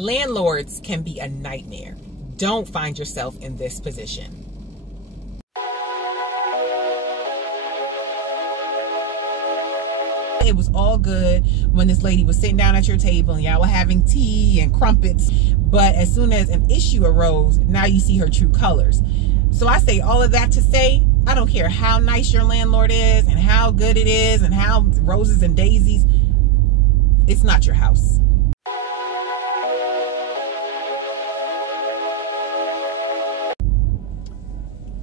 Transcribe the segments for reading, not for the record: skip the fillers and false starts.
Landlords can be a nightmare. Don't find yourself in this position. It was all good when this lady was sitting down at your table and y'all were having tea and crumpets, but as soon as an issue arose, now you see her true colors. So I say all of that to say, I don't care how nice your landlord is and how good it is and how roses and daisies, it's not your house.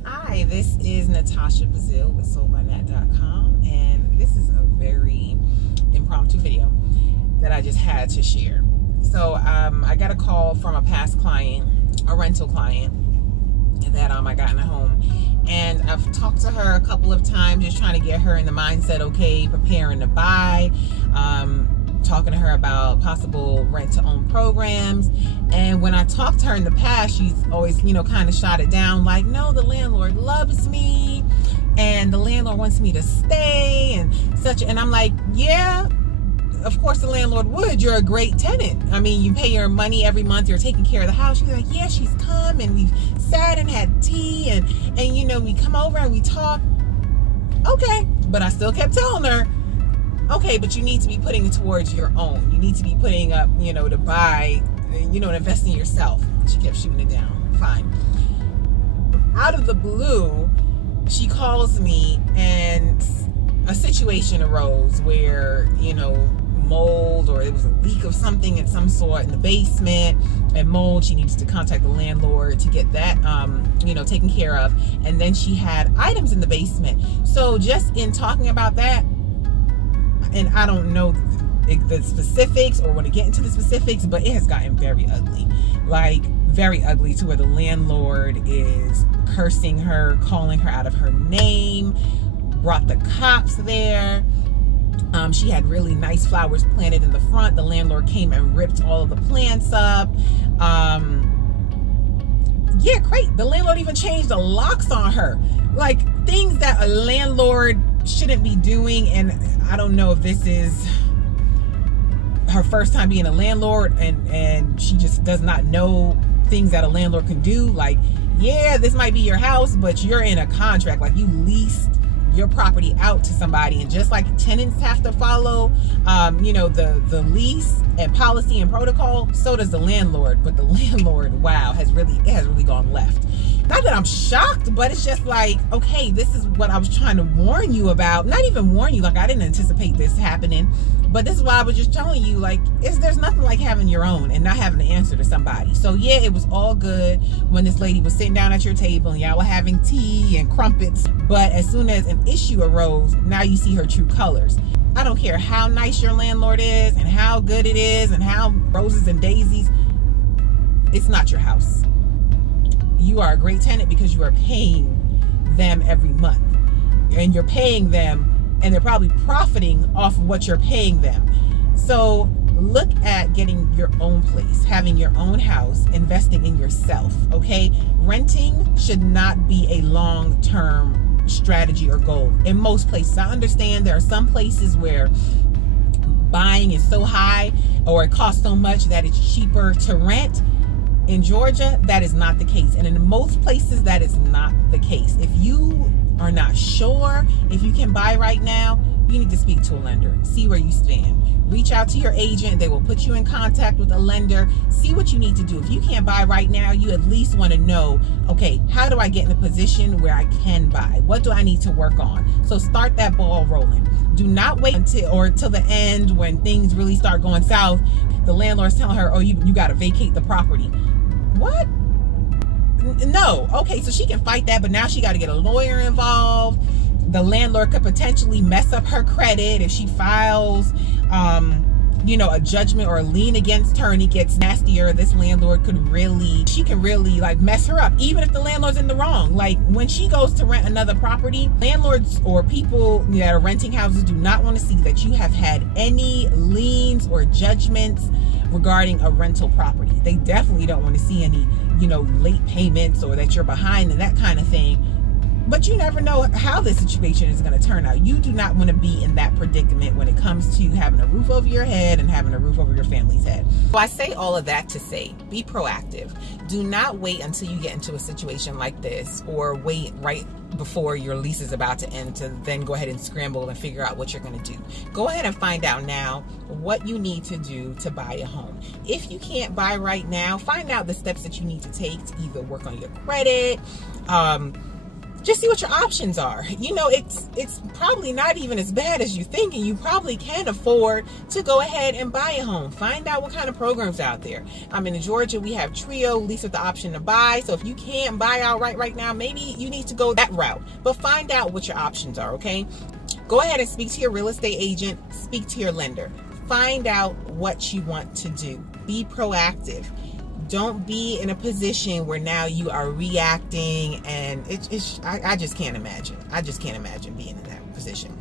Hi, this is Natasha Bazil with SoulByNat.com, and this is a very impromptu video that I just had to share. So I got a call from a past client, a rental client, that I got in a home, and I've talked to her a couple of times, just trying to get her in the mindset, okay, preparing to buy, talking to her about possible rent-to-own programs. And when I talked to her in the past, she's always, kind of shot it down like, no, the landlord loves me and the landlord wants me to stay and such. And I'm like, yeah, of course the landlord would. You're a great tenant. I mean, you pay your money every month, you're taking care of the house. She's like, yeah, she's come and we've sat and had tea and we come over and we talk. Okay, but I still kept telling her, okay, but you need to be putting it towards your own. You need to be putting up, to buy, and invest in yourself. She kept shooting it down. Fine. Out of the blue, she calls me and a situation arose where, mold, or it was a leak of something of some sort in the basement, and mold. She needs to contact the landlord to get that, taken care of. And then she had items in the basement. So just in talking about that, and I don't know the specifics or want to get into the specifics, but it has gotten very ugly, like very ugly, to where the landlord is cursing her, calling her out of her name, brought the cops there. She had really nice flowers planted in the front. The landlord came and ripped all of the plants up. Yeah, great. The landlord even changed the locks on her, like things that a landlord shouldn't be doing. And I don't know if this is her first time being a landlord and she just does not know things that a landlord can do. Like, yeah, this might be your house, but you're in a contract, like you leased your property out to somebody, and just like tenants have to follow the lease and policy and protocol, so does the landlord. But the landlord, wow, has really gone left. Not that I'm shocked, but it's just like, okay, this is what I was trying to warn you about. Not even warn you, like I didn't anticipate this happening, but this is why I was just telling you, like, there's nothing like having your own and not having to answer to somebody. So yeah, it was all good when this lady was sitting down at your table and y'all were having tea and crumpets, but as soon as an issue arose, now you see her true colors. I don't care how nice your landlord is and how good it is and how roses and daisies, it's not your house. You are a great tenant because you are paying them every month, and you're paying them and they're probably profiting off of what you're paying them. So look at getting your own place, having your own house, investing in yourself, okay? Renting should not be a long-term strategy or goal. In most places, I understand there are some places where buying is so high or it costs so much that it's cheaper to rent. In Georgia, that is not the case. And in most places, that is not the case. If you are not sure if you can buy right now, you need to speak to a lender. See where you stand. Reach out to your agent. They will put you in contact with a lender. See what you need to do. If you can't buy right now, you at least want to know, okay, how do I get in a position where I can buy? What do I need to work on? So start that ball rolling. Do not wait until the end when things really start going south. The landlord's telling her, oh, you got to vacate the property. What? No. Okay, so she can fight that, but now she got to get a lawyer involved. The landlord could potentially mess up her credit if she files a judgment or a lien against her and it gets nastier. This landlord she can really like mess her up, even if the landlord's in the wrong. Like when she goes to rent another property, landlords or people that are renting houses do not want to see that you have had any liens or judgments regarding a rental property. They definitely don't want to see any, late payments or that you're behind and that kind of thing. But you never know how the situation is going to turn out. You do not want to be in that predicament when it comes to having a roof over your head and having a roof over your family's head. So I say all of that to say, be proactive. Do not wait until you get into a situation like this, or wait right before your lease is about to end to then go ahead and scramble and figure out what you're going to do. Go ahead and find out now what you need to do to buy a home. If you can't buy right now, find out the steps that you need to take to either work on your credit, just see what your options are. You know, it's probably not even as bad as you think, and you probably can afford to go ahead and buy a home. Find out what kind of programs are out there. In Georgia, we have Trio, lease with the option to buy. So if you can't buy outright right now, maybe you need to go that route. But find out what your options are, okay? Go ahead and speak to your real estate agent, speak to your lender. Find out what you want to do. Be proactive. Don't be in a position where now you are reacting, and I just can't imagine. I just can't imagine being in that position.